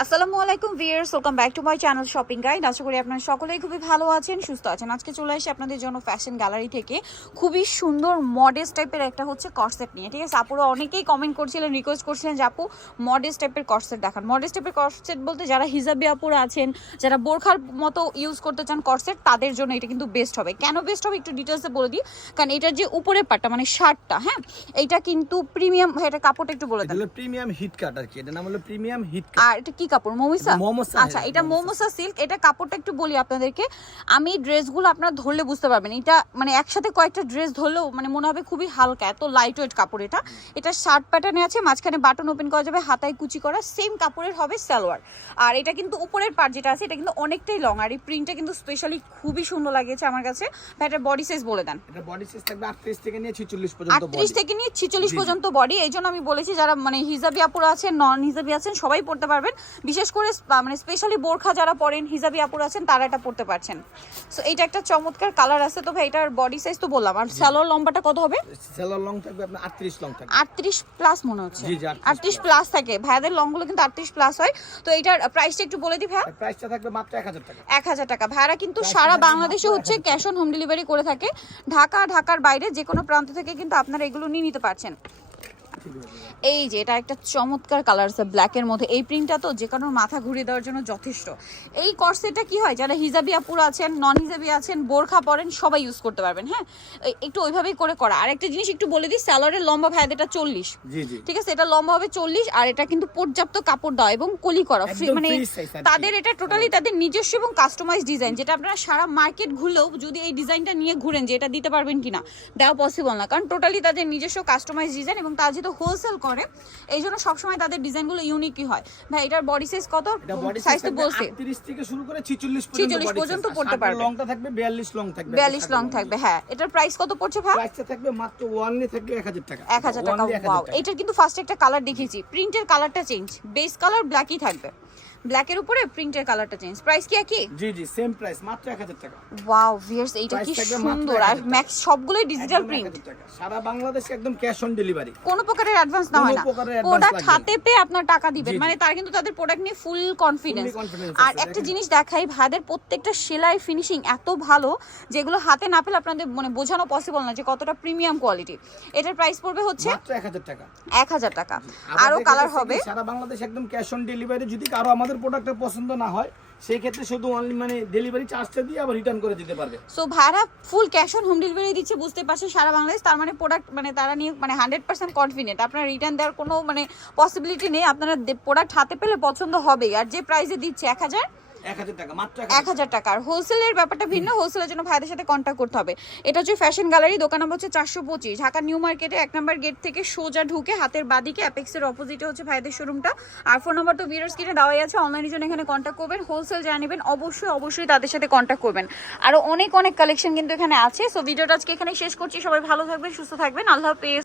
আসসালামু আলাইকুম viewers, welcome back to my channel shopping guide. আশা করি আপনারা সকলেই খুবই ভালো আছেন, সুস্থ আছেন। আজকে চলে আসি আপনাদের জন্য ফ্যাশন গ্যালারি থেকে খুবই সুন্দর মডেস্ট টাইপের একটা হচ্ছে কর্সেট নিয়ে। ঠিক আছে, আপুরা অনেকেই কমেন্ট করছিলেন, রিকোয়েস্ট করছিলেন যে আপু মডেস্ট টাইপের কর্সেট দেখান। মডেস্ট টাইপের কর্সেট বলতে যারা হিজাবি আপুরা আছেন, যারা বোরখার মতো ইউজ করতে চান কর্সেট, তাদের জন্য এটা কিন্তু বেস্ট হবে। কেন বেস্ট হবে একটু ডিটেলসে বলে দিই। কারণ এটার যে উপরের পাটটা মানে শার্টটা, হ্যাঁ, এটা কিন্তু প্রিমিয়াম। এটা কাপড়টা একটু বলে দেন। এটা প্রিমিয়াম হিট কাট আর কি, এটা নাম হলো প্রিমিয়াম হিট কাট। আর এটা কি কাপড়? মমিসা। আচ্ছা, এটা মোমোসা সিল্ক। এটা কাপড়টা একটু বলি আপনাদেরকে, আমি ড্রেসগুলো আপনারা ধরলে বুঝতে পারবেন। এটা মানে একসাথে কয়েকটা ড্রেস ধরলেও মানে মনে হবে খুবই হালকা, এত লাইট ওয়েট কাপড়। এটা শার্ট প্যাটার্নে আছে, মাঝখানে বাটন ওপেন করা যাবে, হাতায় কুচি করা, সেম কাপড়ের হবে সালোয়ার। আর এটা কিন্তু উপরের পার্ট যেটা আছে এটা কিন্তু অনেকটাই লং, আর এই প্রিন্টটা কিন্তু স্পেশালি খুবই সুন্দর লাগিয়েছে আমার কাছে। এটা বডি সাইজ বলে দেন। এটা বডি সাইজ থাকবে 38 থেকে নিয়ে 46 পর্যন্ত বডি। 38 থেকে নিয়ে 46 পর্যন্ত বডি। এইজন্য আমি বলেছি যারা মানে হিজাবি আপুরা আছেন, নন হিজাবি আছেন, সবাই পড়তে পারবেন। বিশেষ করে মানে স্পেশালি বোরখা যারা পরেন, হিজাবি আপুরা আছেন, তারা এটা পড়তে পারছেন। সো এইটা একটা চমৎকার কালার আছে। তো ভাই এটার বডি সাইজ তো বললাম, আর সালোয়ার লম্বাটা কত হবে? সালোয়ার লং থাকবে আপনার 38 লং থাকবে। 38 প্লাস মনে হচ্ছে। জি জি, 38 প্লাস থাকে, ভাইয়াদের লং গুলো কিন্তু 38 প্লাস হয়। তো এটার প্রাইসটা একটু বলে দিই ভাই। প্রাইসটা থাকবে মাত্র 1000 টাকা। 1000 টাকা। ভাইয়ারা কিন্তু সারা বাংলাদেশে হচ্ছে ক্যাশ অন হোম ডেলিভারি করে থাকে। ঢাকার বাইরে যে কোনো প্রান্ত থেকে কিন্তু আপনারা এগুলো নিয়ে নিতে পারছেন। এই যে এটা একটা চমৎকার কালার আছে ব্ল্যাকের মধ্যে। এই প্রিন্টটা তো যে কারোর মাথা ঘুরিয়ে দেওয়ার জন্য যথেষ্ট। এই কর্সেটটা কি হয়, যারা হিজাবি আপুরা আছেন, নন হিজাবি আছেন, বোরখা পরেন, সবাই ইউজ করতে পারবেন। হ্যাঁ, একটু ওইভাবেই করে করা। আর একটা জিনিস একটু বলে দিই, সালোয়ারের লম্বা ভাই এটা 40। জি জি, ঠিক আছে, এটা লম্বা হবে 40। আর এটা কিন্তু পর্যাপ্ত কাপড় দেওয়া এবং কলি করা, মানে তাদের এটা টোটালি তাদের নিজস্ব এবং কাস্টমাইজ ডিজাইন, যেটা আপনারা সারা মার্কেট ঘুরলেও যদি এই ডিজাইনটা নিয়ে ঘুরেন যে এটা দিতে পারবেন কিনা, দেওয়া পসিবল না। কারণ টোটালি তাদের নিজস্ব কাস্টমাইজ ডিজাইন, এবং তারা যেহেতু হোলসেল করে এই জন্য সবসময় তাদের ডিজাইনগুলো ইউনিকই হয়। ভাই এটার বডি সাইজ কত? সাইজ তো বলছে 38 থেকে শুরু করে 46 পর্যন্ত পড়তে পারবে। লংটা থাকবে 42 লং থাকবে। 42 লং থাকবে। হ্যাঁ, এটার প্রাইস কত পড়ছে ভাই? প্রাইসটা থাকবে মাত্র ওয়ানলি থাকবে 1000 টাকা। 1000 টাকা। ওয়াও, এটার কিন্তু ফার্স্ট একটা কালার দেখিয়েছি, প্রিন্টের কালারটা চেঞ্জ, বেস কালার ব্ল্যাকই থাকবে, ব্ল্যাকের উপরে প্রিন্টের কালারটা চেঞ্জ। প্রাইস কি একই? জি জি, সেম প্রাইস মাত্র 1000 টাকা। ওয়াও ভিউয়ার্স, এইটা কি সুন্দর। আর ম্যাক্স সবগুলোই ডিজিটাল প্রিন্ট। সারা বাংলাদেশে একদম ক্যাশ অন ডেলিভারি, কোনো প্রকারের অ্যাডভান্স না হয় না। প্রোডাক্ট হাতে পেয়ে আপনার টাকা দিবেন, মানে তারা কিন্তু তাদের প্রোডাক্ট নিয়ে ফুল কনফিডেন্স। আর একটা জিনিস দেখাই, ভাইদের প্রত্যেকটা সেলাই ফিনিশিং এত ভালো, যেগুলো হাতে না পেলে আপনাদের মানে বোঝানো পসিবল না যে কতটা প্রিমিয়াম কোয়ালিটি। এটার প্রাইস পড়বে হচ্ছে মাত্র 1000 টাকা। 1000 টাকা। আরো কালার হবে। সারা বাংলাদেশে একদম ক্যাশ অন ডেলিভারি। যদি কারো আমাদের প্রোডাক্টটা পছন্দ না হয়, সেই ক্ষেত্রে শুধু অনলি মানে ডেলিভারি চার্জটা দিয়ে আবার রিটার্ন করে দিতে পারবে। সো ভাড়া full cash on home delivery দিচ্ছে, বুঝতে পারছেন সারা বাংলাদেশ। তার মানে প্রোডাক্ট মানে তারা নিয়ে মানে 100% কনফিডেন্ট। আপনার রিটার্ন দেওয়ার কোনো মানে পসিবিলিটি নেই, আপনারা প্রোডাক্ট হাতে পেলে পছন্দ হবে। আর যে প্রাইসে দিচ্ছে 1000 টাকা, মাত্র 1000 টাকা। আর হোলসেলের ব্যাপারটা ভিন্ন, হোলসেলের জন্য ভাইদের সাথে কন্ট্যাক্ট করতে হবে। এটা হচ্ছে ফ্যাশন গ্যালারি, দোকান নম্বর হচ্ছে 425, ঢাকা নিউ মার্কেটে 1 নম্বর গেট থেকে সোজা ঢুকে হাতের বাদিকে অ্যাপেক্সের অপোজিটে হচ্ছে ভাইদের শোরুমটা। আর ফোন নাম্বার তো ভিডিওর স্ক্রিনে দেওয়াই আছে, অনলাইনের জন্য এখানে কন্ট্যাক্ট করবেন। হোলসেল যারা নেবেন অবশ্যই তাদের সাথে কন্ট্যাক্ট করবেন। আরো অনেক কালেকশন কিন্তু এখানে আছে। সো ভিডিওটা আজকে এখানে শেষ করছি। সবাই ভালো থাকবেন, সুস্থ থাকবেন, আল্লাহ হাফেজ।